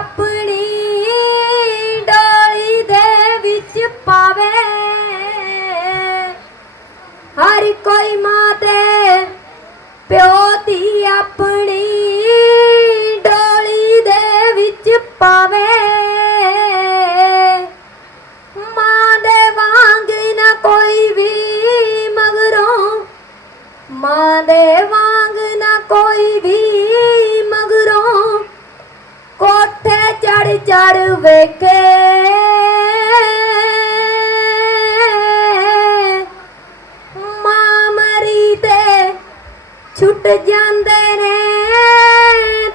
ਆਪਣੀ ਵੇਖੇ। ਮਾਂ ਮਰੀ ਤੇ ਛੁੱਟ ਜਾਂਦੇ ਨੇ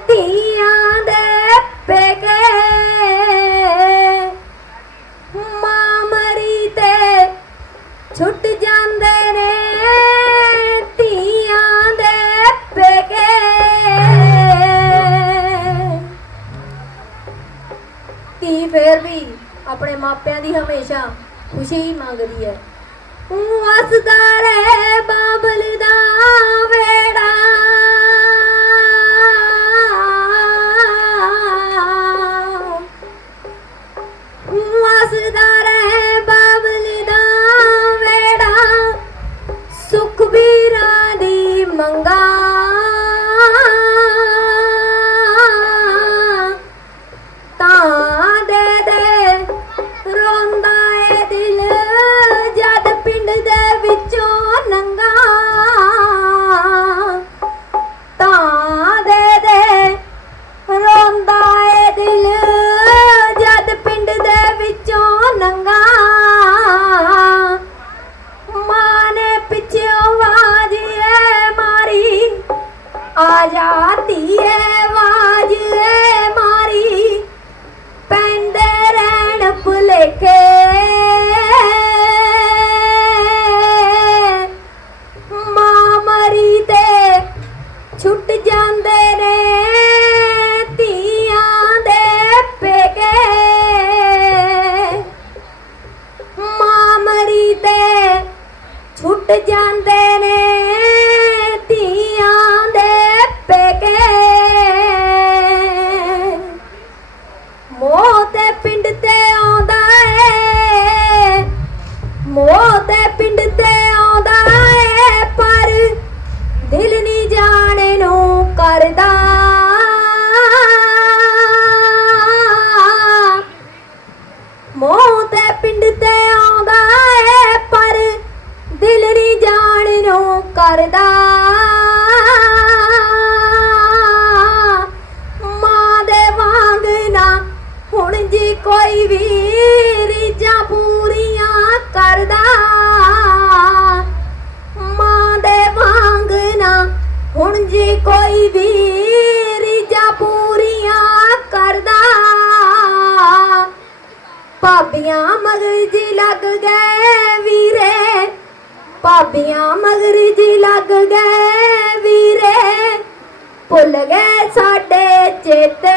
ਧੀਆਂ ਦੇ ਪੇਕੇ। ਮਾਂ ਮਰੀ ਤੇ ਛੁੱਟ ਜਾਂਦੇ ਨੇ ਆਪਣੇ ਮਾਪਿਆਂ ਦੀ ਹਮੇਸ਼ਾ ਖੁਸ਼ੀ ਹੀ ਮੰਗਦੀ ਹੈ। ਉਹ ਹੱਸਦਾ ਰਹੇ, ਬਾਬਲ ਦਾ ਵੇੜਾ ਵਸਦਾ ਕਰਦਾ। ਮੋਹ ਤੇ ਪਿੰਡ ਤੇ ਆਉਂਦਾ ਏ ਪਰ ਦਿਲ ਨਹੀਂ ਜਾਣ ਨੂੰ ਕਰਦਾ। ਮਾਂ ਦੇ ਵਾਂਗ ਨਾ ਹੁਣ ਜੀ ਕੋਈ ਵੀ ਰੀਝਾਂ ਪੂਰੀਆਂ ਕਰਦਾ। ਕੋਈ ਵੀ ਰੀਝਾਂ ਪੂਰੀਆਂ ਕਰਦਾ। ਭਾਬੀਆਂ ਮਗਰ ਜੀ ਲੱਗ ਗਏ ਵੀਰੇ। ਭਾਬੀਆਂ ਮਗਰ ਜੀ ਲੱਗ ਗਏ ਵੀਰੇ। ਭੁੱਲ ਗਏ ਸਾਡੇ ਚੇਤੇ।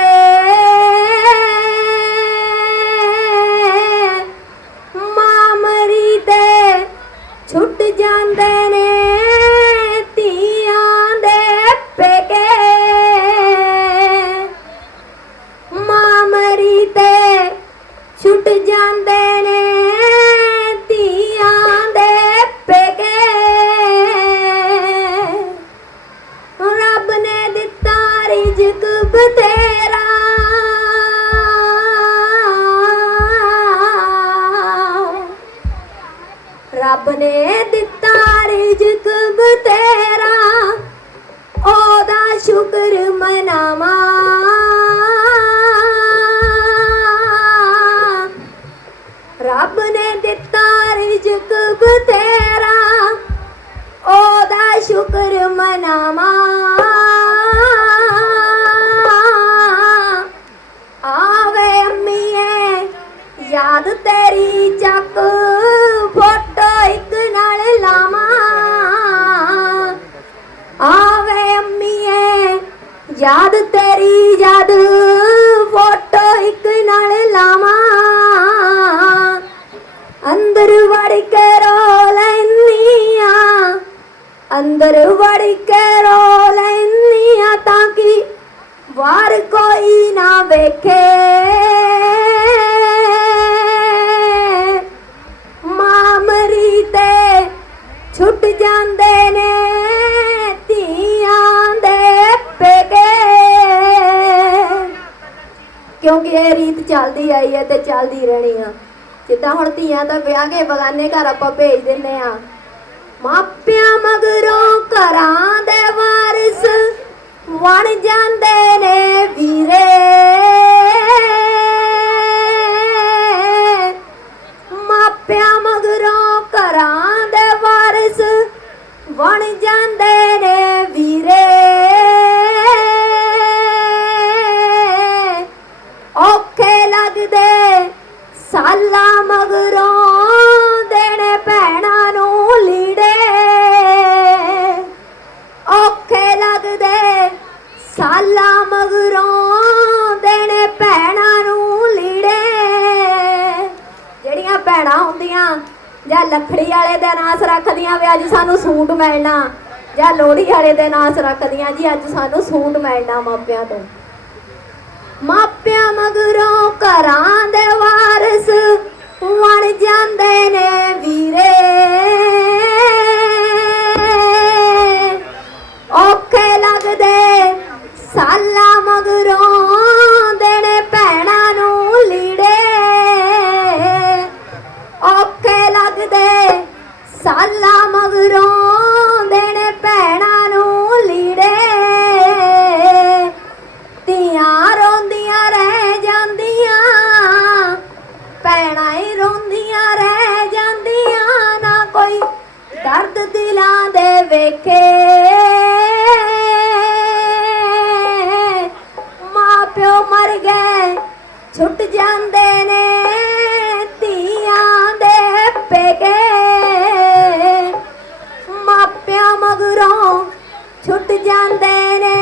ਰੱਬ ਨੇ ਦਿੱਤਾ ਰਿਜ਼ਕ ਬਥੇਰਾ ਉਹਦਾ ਸ਼ੁਕਰ ਮਨਾਵਾਂ। ਰੱਬ ਨੇ ਦਿੱਤਾ ਰਿਜ਼ਕ ਬਥੇਰਾ ਉਹਦਾ ਸ਼ੁਕਰ ਮਨਾਵਾਂ। ਆਵੇ ਅੰਮੀਏ, ਯਾਦ ਤੇਰੀ ਚੱਕ ਯਾਦ ਤੇਰੀ ਯਾਦ ਕਿਉਂਕਿ ਇਹ ਰੀਤ ਚੱਲਦੀ ਆਈ ਹੈ ਤੇ ਚੱਲਦੀ ਰਹਿਣੀ ਆ। ਜਿੱਦਾਂ ਹੁਣ ਧੀਆਂ ਤਾਂ ਵਿਆਹ ਕੇ ਬਗਾਨੇ ਘਰ ਆਪਾਂ ਭੇਜ ਦਿੰਨੇ ਆ। ਮਾਪਿਆਂ ਮਗਰੋਂ ਘਰਾਂ ਦੇ ਵਾਰਿਸ ਬਣ ਜਾਂਦੇ ਨੇ ਵੀਰੇ। ਮਾਪਿਆਂ ਮਗਰੋਂ ਘਰਾਂ ਦੇ ਵਾਰਿਸ ਵਣ ਜਾਂਦੇ ਨੇ ਵੀਰੇ। ਸਾਲਾਂ ਮਗਰੋਂ ਦੇਣੇ ਭੈਣਾਂ ਨੂੰ ਲੀੜੇ। ਜਿਹੜੀਆਂ ਭੈਣਾਂ ਹੁੰਦੀਆਂ, ਜਾਂ ਲੱਖੜੀ ਵਾਲੇ ਦੇ ਨਾਸ ਰੱਖਦੀਆਂ ਵੀ ਅੱਜ ਸਾਨੂੰ ਸੂਟ ਮਿਲਣਾ। ਜਾਂ ਲੋਹੜੀ ਵਾਲੇ ਦੇ ਨਾਸ ਰੱਖਦੀਆਂ ਜੀ, ਅੱਜ ਸਾਨੂੰ ਸੂਟ ਮਿਲਣਾ ਮਾਪਿਆਂ ਤੋਂ। ਮਾਪਿਆਂ ਮਗਰੋਂ ਘਰਾਂ ਦੇ ਵਾਰਿਸ ਬਣ ਜਾਂਦੇ ਨੇ ਵੀਰੇ। ਦਿਲਾਂ ਦੇ ਵੇਖੇ। ਮਾਪਿਓ ਮਰ ਗਏ, ਛੁੱਟ ਜਾਂਦੇ ਨੇ ਧੀਆਂ ਦੇ ਪੇਕੇ। ਮਾਪਿਆਂ ਮਗਰੋਂ ਛੁੱਟ ਜਾਂਦੇ ਨੇ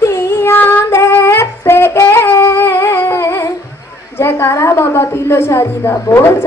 ਧੀਆਂ ਦੇ ਪੇਕੇ। ਜੈਕਾਰਾ ਬਾਬਾ ਪੀਲੋ ਸ਼ਾਹ ਜੀ ਦਾ ਬੋਲ